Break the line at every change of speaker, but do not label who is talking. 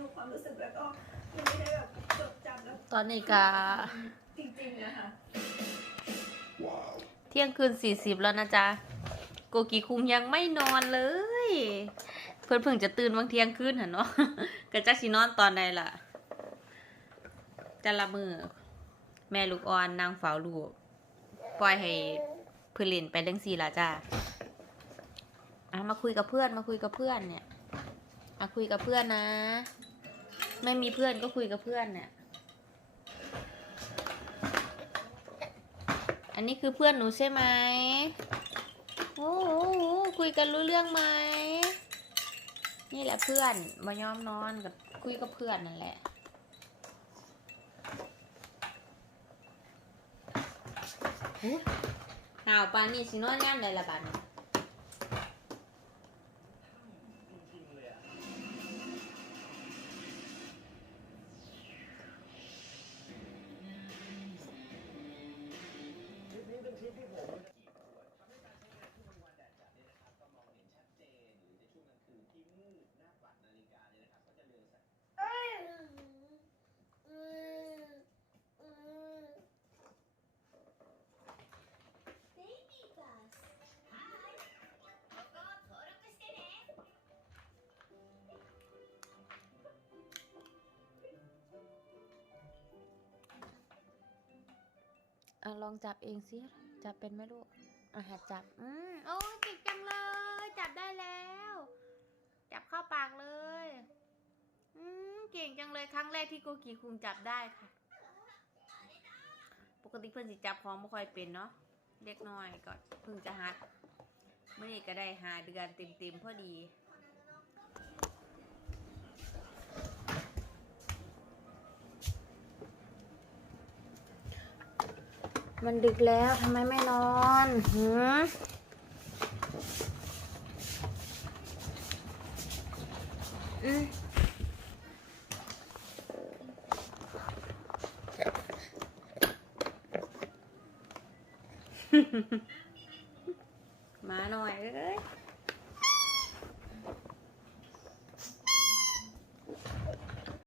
ดูความรู้สึกแล้วก็ยังไม่ได้แบบจดจำแล้ว
ตอนนี้ก็
จริงๆนะคะ
เที่ยงคืนสี่สิบแล้วนะจ๊ะ โกกีคุงยังไม่นอนเลย เพื่อนเพิ่งจะตื่นบางเที่ยงคืนหันเนาะกระจักสินอนตอนใดล่ะแต่ละมือ แม่ลูกอ่อนนางเฝ้าลูกปล่อยให้เพื่อนเล่นไปเรื่องสี่ละจ้าอะมาคุยกับเพื่อนมาคุยกับเพื่อนเนี่ยอะคุยกับเพื่อนนะ ไม่มีเพื่อนก็คุยกับเพื่อนเนี่ย อันนี้คือเพื่อนหนูใช่ไหมโอ้โหคุยกันรู้เรื่องไหม นี่แหละเพื่อนมายอมนอนกับคุยกับเพื่อนนั่นแหละหูห่าวปานนี่สินอนย่ำเลยละบัดน ลองจับเองสิ จับเป็นไหมลูกอะหัดจับ อืมโอ้เก่งจังเลย จับได้แล้ว จับเข้าปากเลย อืมเก่งจังเลยครั้งแรกที่โกกีคุงจับได้ค่ะ ปกติเพื่อนสิจับของไม่ค่อยเป็นเนาะเล็กน้อยก็เพิ่งจะหัดเมื่อนี้ก็ได้หาเดือนเต็มๆพอดี มันดึกแล้วทำไมไม่นอนหืมอืมมาหน่อยเลย